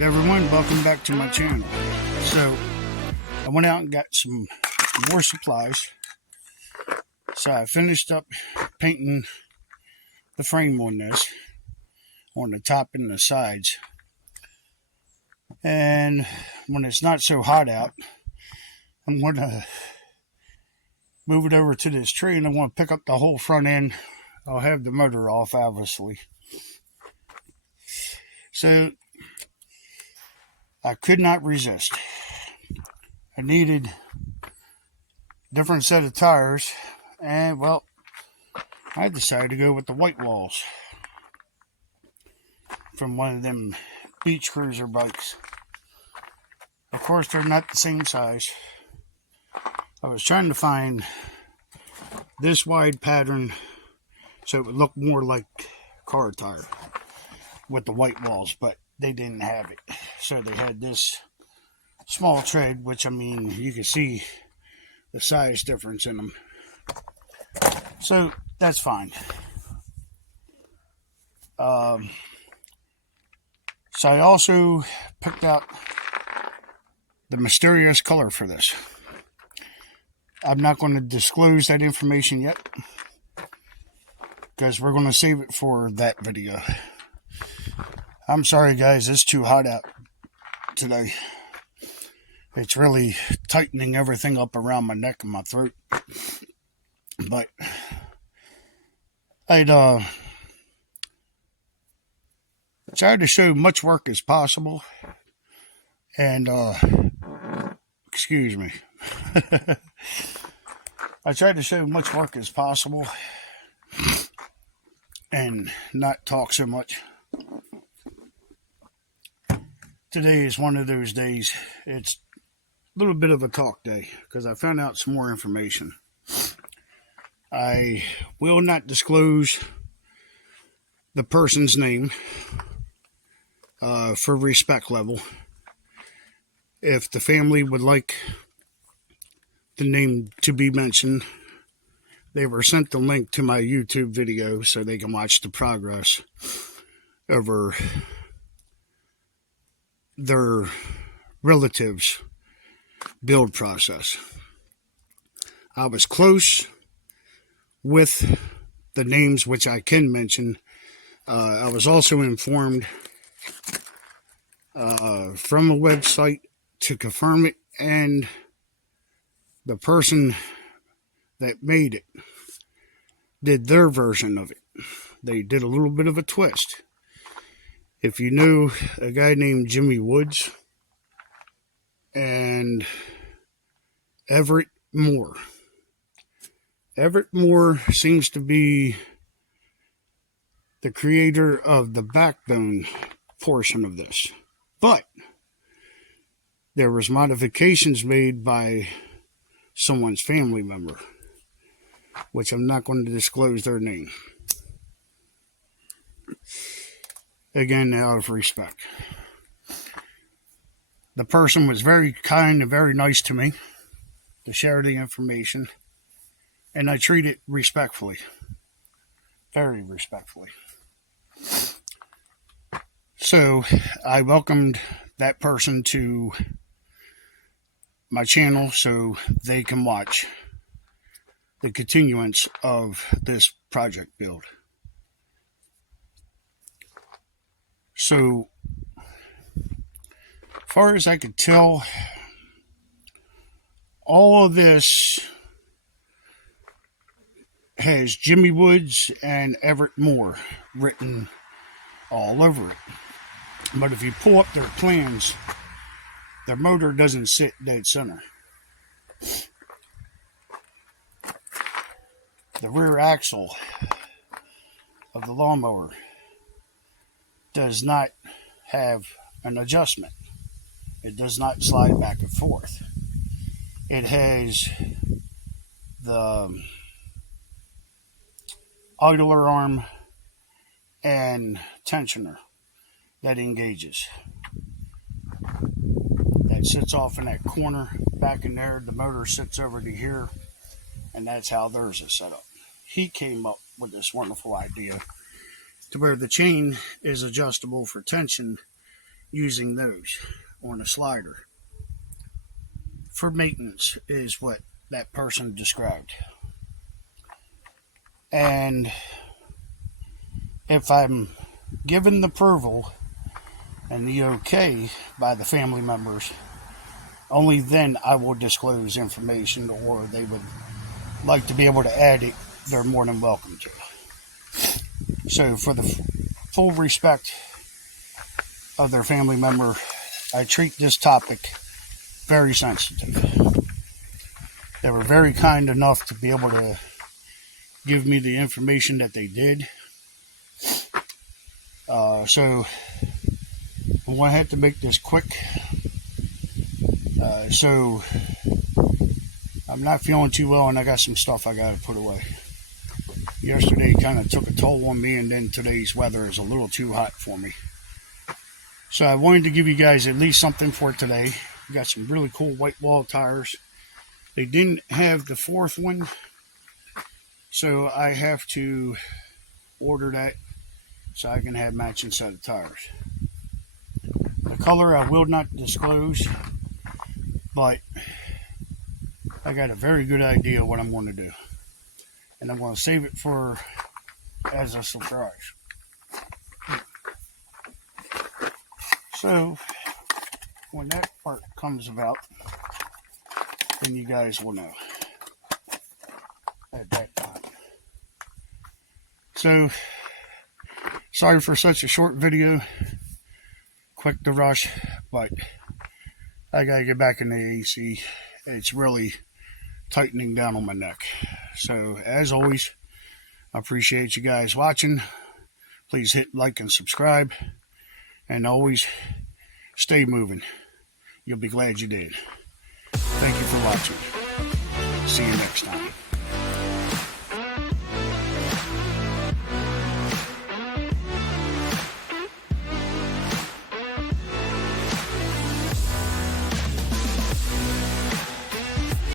Alright everyone, welcome back to my channel. So, I went out and got some more supplies. So I finished up painting the frame on this, on the top and the sides. And when it's not so hot out, I'm going to move it over to this tree and I'm going to pick up the whole front end. I'll have the motor off, obviously. So, I could not resist. I needed a different set of tires, and well, I decided to go with the white walls from one of them beach cruiser bikes. Of course, they're not the same size. I was trying to find this wide pattern so it would look more like car tire with the white walls, but they didn't have it. So they had this small tread, which, I mean, you can see the size difference in them. So that's fine. So I also picked out the mysterious color for this. I'm not going to disclose that information yet, because we're going to save it for that video. I'm sorry guys, it's too hot out today. It's really tightening everything up around my neck and my throat. But I'd tried to show much work as possible. And excuse me. I tried to show much work as possible and not talk so much. Today is one of those days. It's a little bit of a talk day because I found out some more information. I will not disclose the person's name for respect level. If the family would like the name to be mentioned, they were sent the link to my YouTube video so they can watch the progress over their relatives' build process. I was close with the names which I can mention. I was also informed from a website to confirm it, and the person that made it did their version of it. They did a little bit of a twist. If you know a guy named Q.U.A.D.S and Everett Moore. Everett Moore seems to be the creator of the backbone portion of this. But there was modifications made by someone's family member, which I'm not going to disclose their name. Again, out of respect. The person was very kind and very nice to me to share the information, and I treat it respectfully. Very respectfully. So, I welcomed that person to my channel so they can watch the continuance of this project build. So, as far as I could tell, all of this has Q.U.A.D.S and Everett Moore written all over it. But if you pull up their plans, their motor doesn't sit dead center. The rear axle of the lawnmower does not have an adjustment. It does not slide back and forth. It has the idler arm and tensioner that engages. That sits off in that corner back in there. The motor sits over to here, and that's how theirs is set up. He came up with this wonderful idea to where the chain is adjustable for tension using those on a slider for maintenance, is what that person described. And if I'm given the approval and the okay by the family members, only then I will disclose information, or they would like to be able to add it, they're more than welcome to. So for the full respect of their family member, I treat this topic very sensitive. They were very kind enough to be able to give me the information that they did. So I'm going to have to make this quick. So I'm not feeling too well, and I got some stuff I got to put away. Yesterday kind of took a toll on me, and then today's weather is a little too hot for me. So I wanted to give you guys at least something for today. We got some really cool white wall tires. They didn't have the fourth one, so I have to order that so I can have matching set of tires. The color I will not disclose, but I got a very good idea what I'm going to do, and I'm going to save it for as a surprise. So when that part comes about, then you guys will know at that time. So sorry for such a short video, quick to rush, but I gotta get back in the AC. It's really tightening down on my neck. So as always, I appreciate you guys watching. Please hit like and subscribe, and always stay moving. You'll be glad you did. Thank you for watching. See you next time.